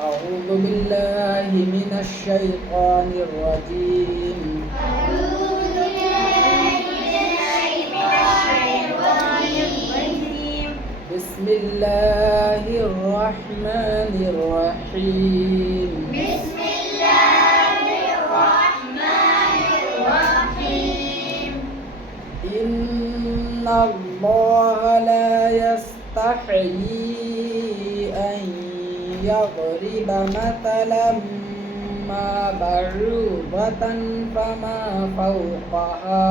أعوذ بالله من الشيطان الرجيم. بسم الله الرحمن الرحيم. إن الله لا يستحيي أن يضرب مثلا ما بعوضة فما فوقها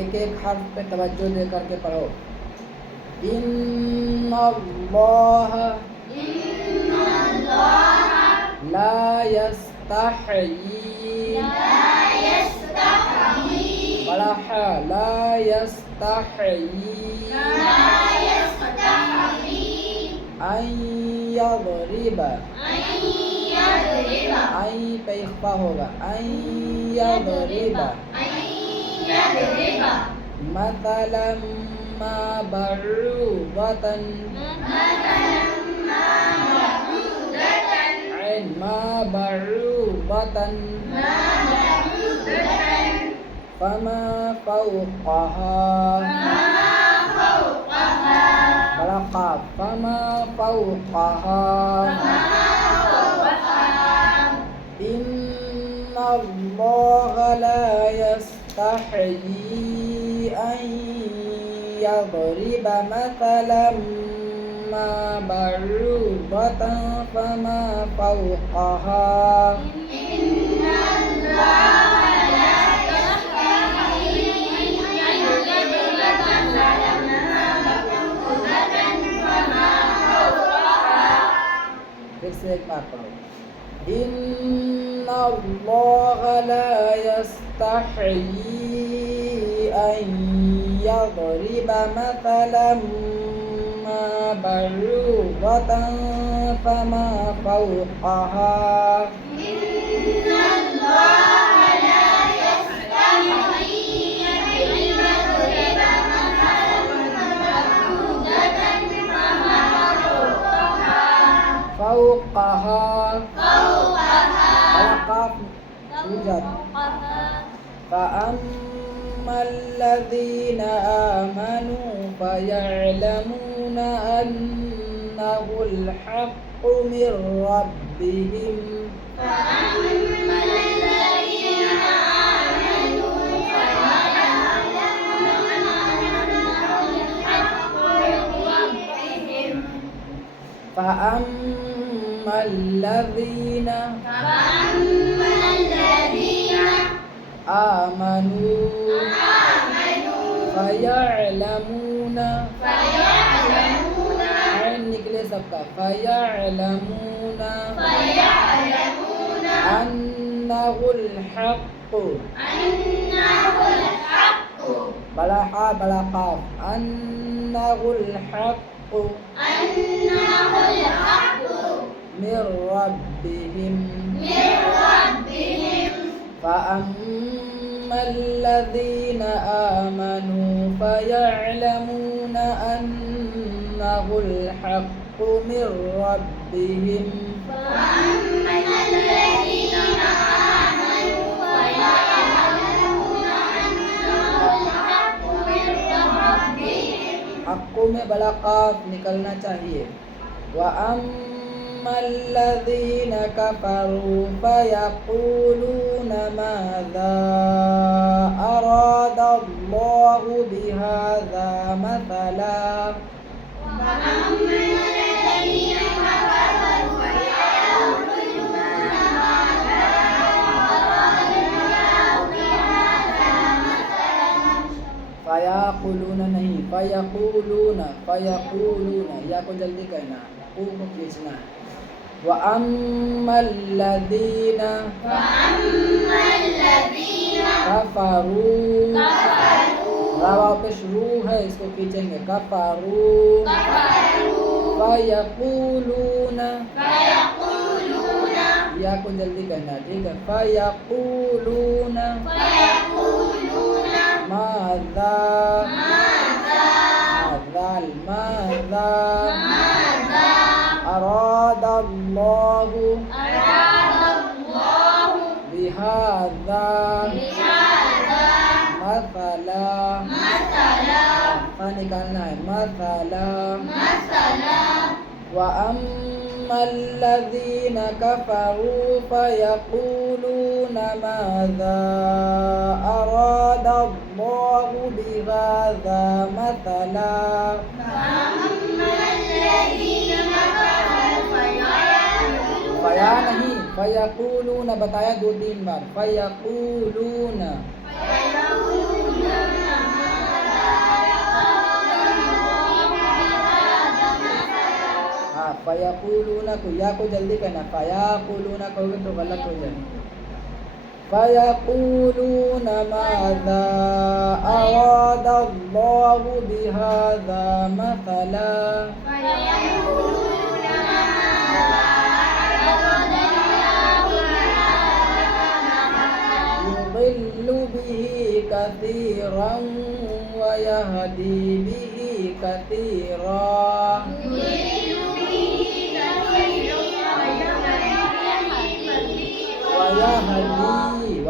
एक एक हर्फ पे तवज्जो दे करके पढ़ो। इन्नल्लाह ला यस्तहयी बड़ा हा ला यस्तहयी अन यضرब अन पे इख्फा होगा अन यضرब मसलन मा बअूदतन ऐन मा बअूदतन फमा फौक़हा बड़ा क़ाफ़ फमा फौक़हा इन्नल्लाह ला यस्तहयी अन यضرب مثلا ما بعوضة فما فوقها फिर से एक बार पढ़ो। इन्नल्लाह ला यस्तहयी अन यضرب مثلا ما بعوضة فما فوقها فوقها क़ाफ़ فأما الذين آمنوا فيعلمون أنه الحق من ربهم فأما الذين آمنوا فيعلمون عين निकले सबका فيعلمون أنه الحق بلا حا بلا قاف أنه الحق من ربهم فأما الذين آمنوا فيعلمون أنه الحق من ربهم हक़ में बड़ा क़ाफ़ निकलना चाहिए। वअम्मा الذين كفروا فيقولون ماذا أراد الله بهذا مثلا फयाकुलून नहीं फयकूलून या को जल्दी कहना को खींचना है। वअम्मा الذين कफरू रावा पे शुरू है इसको खींचेंगे कफरू फयकूलून या को जल्दी कहना, ठीक है। फयक़ूलूना माज़ा अरादल्लाहु बिहाज़ा मसला। निकालना है मसला। व अम्मल्लज़ीना कफ़रू फयक़ूलूना माज़ा अरादल्लाहु बिहाज़ा मसला। फया नहीं, फयक़ूलूना बताया 2-3 बार। फयक़ूलूना फयक़ूलूना को या को जल्दी कहना, फयक़ूलूना कहोगे तो गलत हो जाए। फयक़ूलूना माज़ा अरादल्लाहु बिहाज़ा मसला। युज़िल्लु बिही कसीरन व यहदी बिही कसीरा।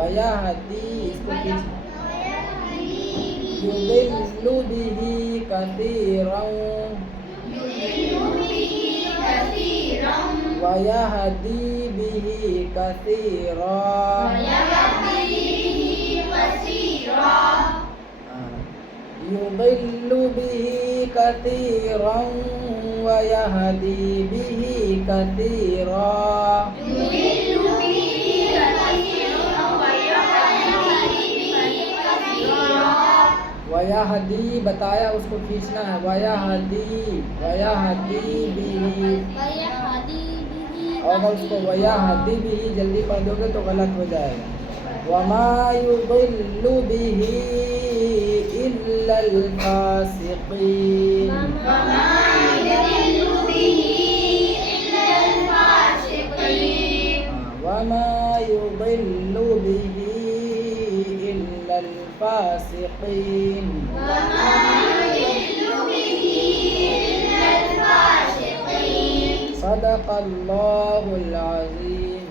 वयहदी इसको युज़िल्लु बिही कसीरन वयहदी बिही कसीरा। युज़िल्लु बिही कसीरन वयहदी बिही कसीरा। वयहदी बताया उसको खींचना है। वयहदी बिही, और अगर उसको वयहदी बिही जल्दी पढ़ दोगे तो गलत हो जाएगा। वमा युज़िल्लु बिही इल्लल फासिक़ीन। वमा युज़िल्लु बिही इल्लल फासिक़ीन। सदक़ल्लाहुल अज़ीम।